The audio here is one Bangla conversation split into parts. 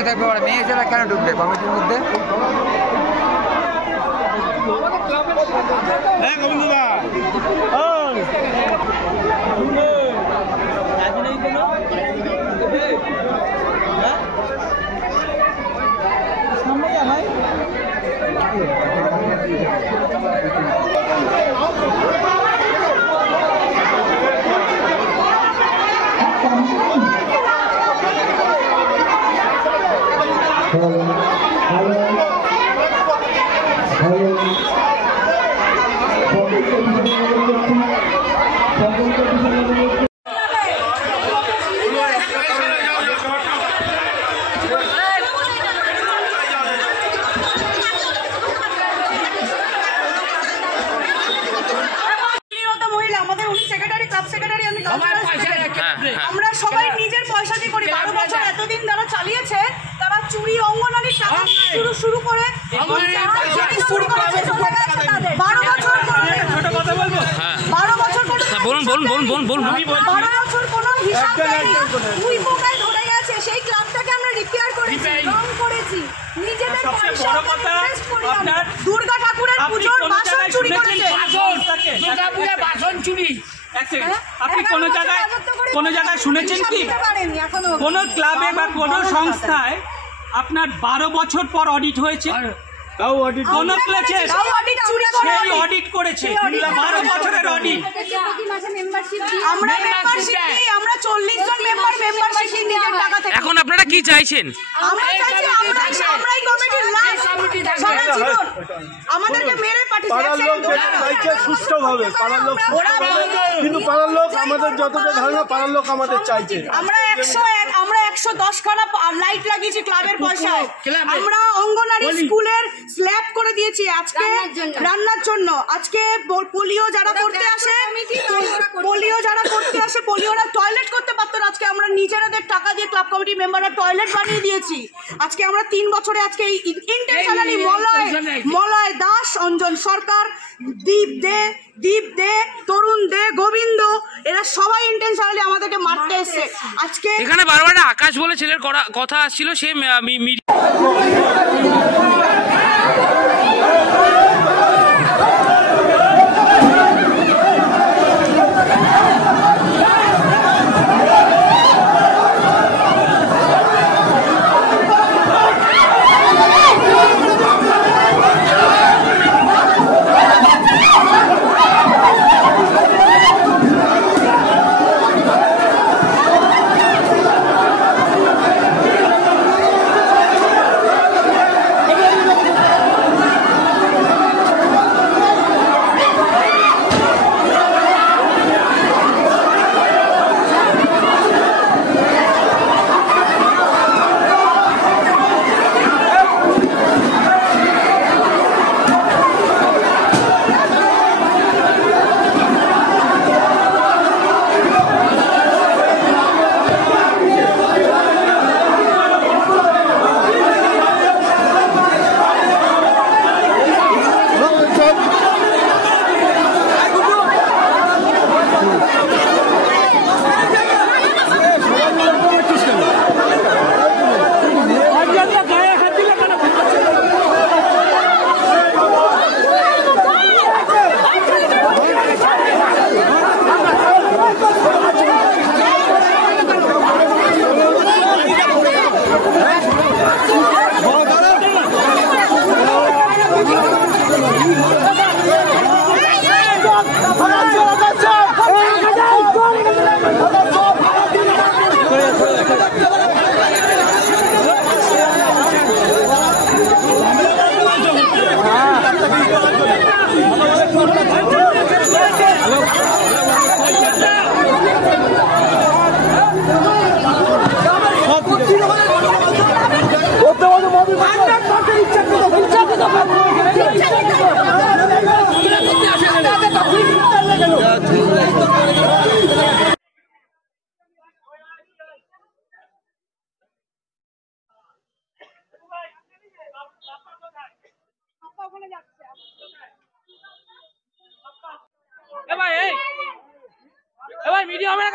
ছেলে থাকবে, মেয়ে ছেলে কেন ঢুকবে কমিটির মধ্যে? আমরা সবাই নিজের পয়সা দিয়ে করি। 12 বছর এতদিন যারা চালিয়েছে তারা চুরি অঙ্গনারীর টাকা শুরু করে 12 বছর কোনো হিসাব নেই। 2 মোবাইল ধরে গেছে, সেই ক্লাবটাকে আমরা রিপেয়ার করেছি, রং করেছি, নিজেদের পয়সা ইনভেস্ট করি। দুর্গা ঠাকুরের পুজোর বাসন চুরি করেছে, দুর্গা পূজার বাসন চুরি। আপনি কোন জায়গায় শুনেছেন কি কোন ক্লাবে বা কোন সংস্থায় আপনার 12 বছর পর অডিট হয়েছে? কোন ক্লাবে সেই অডিট করেছে 12 বছরের অডিট। আমরা মেম্বারশিপ দিই, আমরা 40 জন মেম্বারশিপ দিই নিজের টাকা থেকে। এখন আপনারা কি চাইছেন? আমরা চাইছি আমরাই কমিটির সারা জীবন আমাদেরকে মেরে পাঠিয়েছে। পাড়ার লোক চাইছে সুষ্ঠুভাবে, পাড়ার লোক কিন্তু পাড়ার লোক আমাদের যতটা ধারণা পাড়ার লোক আমাদের চাইছে। আমরা 110 খানা লাইট লাগিয়েছি ক্লাবের পয়সায়। আমরা অঙ্গনারী স্কুলের স্ল্যাব করে দিয়েছি আজকে রান্নার জন্য। আজকে পোলিও যারা করতে আসে পোলিওরা টয়লেট করতে পারতো না, আজকে আমরা নিজেরাদের টাকা দিয়ে ক্লাব কমিটি মেম্বাররা টয়লেট বানিয়ে দিয়েছি। আজকে আমরা 3 বছরে আজকে ইন্টেনশনালি মলয় দাস, অঞ্জন সরকার, দীপ দে, তরুণ দে, গোবিন্দ, এরা সবাই ইন্টেনশনালি আমাদেরকে মারতে এসেছে। আজকে এখানে বারবার আকাশ বলে ছেলের কথা আসছিল, সে मीडिया में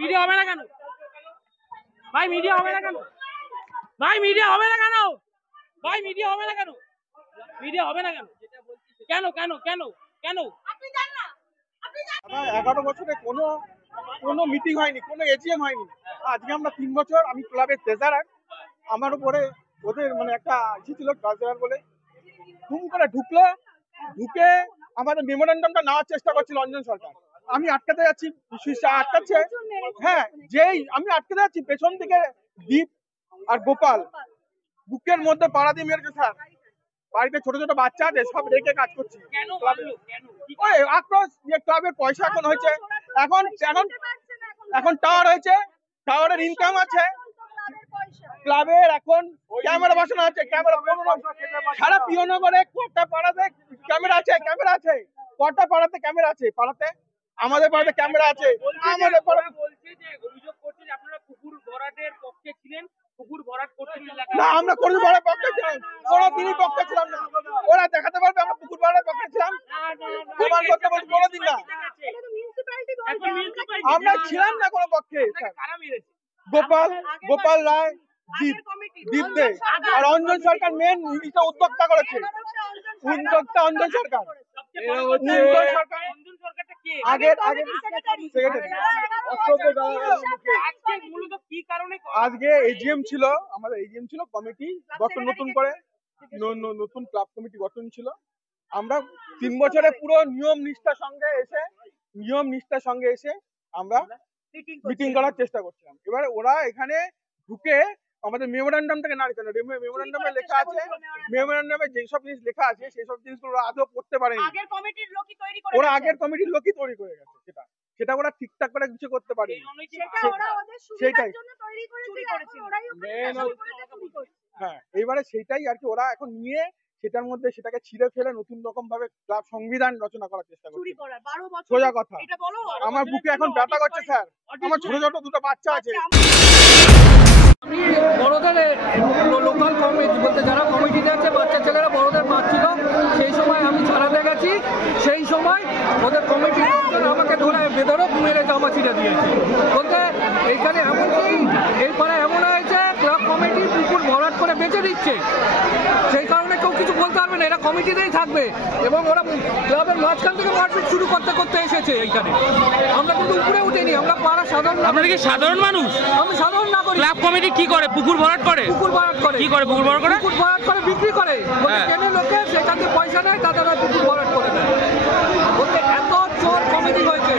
মিডিয়া হবে না কেন ভাই? মিডিয়া হবে না কেন ভাই? মিডিয়া হবে না কেন ভাই? মিডিয়া হবে না কেন? মিডিয়া হবে না কেন? কেন কেন কেন কেন? 11 বছরে কোনো মিটিং হয়নি, কোনো এজিএম হয়নি। আজকে আমরা 3 বছর, আমি ক্লাবের ট্রেজারার, আমার উপরে ওদের মানে একটা ইয়ে ছিল ট্রেজারার বলে, খুব করে ঢুকে আমাদের মেমোরেন্ডামটা নেওয়ার চেষ্টা করছিল অঞ্জন সরকার। আমি আটকাতে যাচ্ছি, আটকাচ্ছে, হ্যাঁ যেই আমি আটকাতে যাচ্ছি পেছন থেকে দীপ আর গোপাল বুকের মধ্যে পাড়া দিয়ে মেরেছে স্যার। বাড়িতে ছোট ছোট বাচ্চা আছে, সব রেখে কাজ করছি। ওই আক্রোশ যে ক্লাবের পয়সা এখন হয়েছে, এখন টাওয়ার হয়েছে, টাওয়ারের ইনকাম আছে, ক্লাবের এখন ক্যামেরা বসানো আছে, ক্যামেরা সারা পিয়নগরে কটা পাড়াতে ক্যামেরা আছে, কটা পাড়াতে ক্যামেরা আছে, পাড়াতে আমাদের পাড়াতে ক্যামেরা আছে, আমাদের পাড়াতে বলছে যে অভিযোগ করছে যে আপনারা পুকুর ভরাটের পক্ষে ছিলেন, পুকুর ভরাট করছিলেন না, আমরা পুকুর ভরাটের পক্ষে ছিলাম, কোনোদিনই পক্ষে ছিলাম না। ওরা দেখাতে পারবে আমরা পুকুর ভরাটের পক্ষে ছিলাম? প্রমাণ করতে বলছি কোনোদিন না, আমরা ছিলাম না কোনো পক্ষে। গোপাল রায়, দীপ দে আর অঞ্জন সরকার মেন উদ্যোক্তা করেছে, উদ্যোক্তা অঞ্জন সরকার। আগের আজকে এজিএম ছিল, আমাদের এজিএম ছিল, কমিটি গঠন নতুন করে নতুন ক্লাব কমিটি গঠন ছিল। আমরা 3 বছরে পুরো নিয়ম নিষ্ঠার সঙ্গে এসে আমরা মিটিং করার চেষ্টা করছিলাম। এবারে ওরা এখানে ঢুকে আমাদের মেমোরেন্ডামটাকে না কেন, মেমোরেন্ডামে লেখা আছে, মেমোরেন্ডামে যেসব জিনিস লেখা আছে সেই সব জিনিসগুলো ওরা আদৌ পড়তে পারেনি। ওরা আগের কমিটির লোকই তৈরি করে গেছে, সেটা ওরা ঠিকঠাক করে কিছু করতে পারেনি। সেটাই হ্যাঁ, এইবারে সেইটাই আর কি ওরা এখন নিয়ে সেটার মধ্যে সেটাকে ছিঁড়ে ফেলে নতুন রকম ভাবে ক্লাব সংবিধান রচনা করার চেষ্টা করছে। সোজা কথা, আমার বুকে এখন ব্যথা করছে স্যার, আমার ছোট ছোট দুটো বাচ্চা আছে। আমি বড়দের লোকাল কমিটি বলতে যারা কমিটিতে আছে, বাচ্চা ছেলেরা বড়দের মারছিল, সেই সময় আমি ছাড়াতে গেছি, সেই সময় ওদের কমিটি আমাকে ধরে বেদরক মেরে জামা ছিঁড়ে দিয়েছে। বলতে এইখানে এমনকি এই পাড়ায় এমন হয়েছে ক্লাব কমিটি পুকুর ভরাট করে বেঁচে দিচ্ছে, সেই কারণে কেউ কিছু বলতে পারবে না, এরা কমিটিতেই থাকবে। এবং ওরা ক্লাবের মাঝখান থেকে মারপিট শুরু করতে এসেছে এইখানে। আমরা কিন্তু উপরে উঠিনি, আমরা পাড়া সাধারণ। আপনারা কি সাধারণ মানুষ? আমি সাধারণ নাগরিক। ক্লাব কমিটি কি করে? পুকুর ভরাট করে? পুকুর ভরাট করে। কি করে পুকুর ভরাট করে? পুকুর ভরাট করে বিক্রি করে, কেনে লোকে, সেখান থেকে পয়সা নেয়, তাদের পুকুর ভরাট করে দেয়। বলতে এত চোর কমিটি হয়েছে।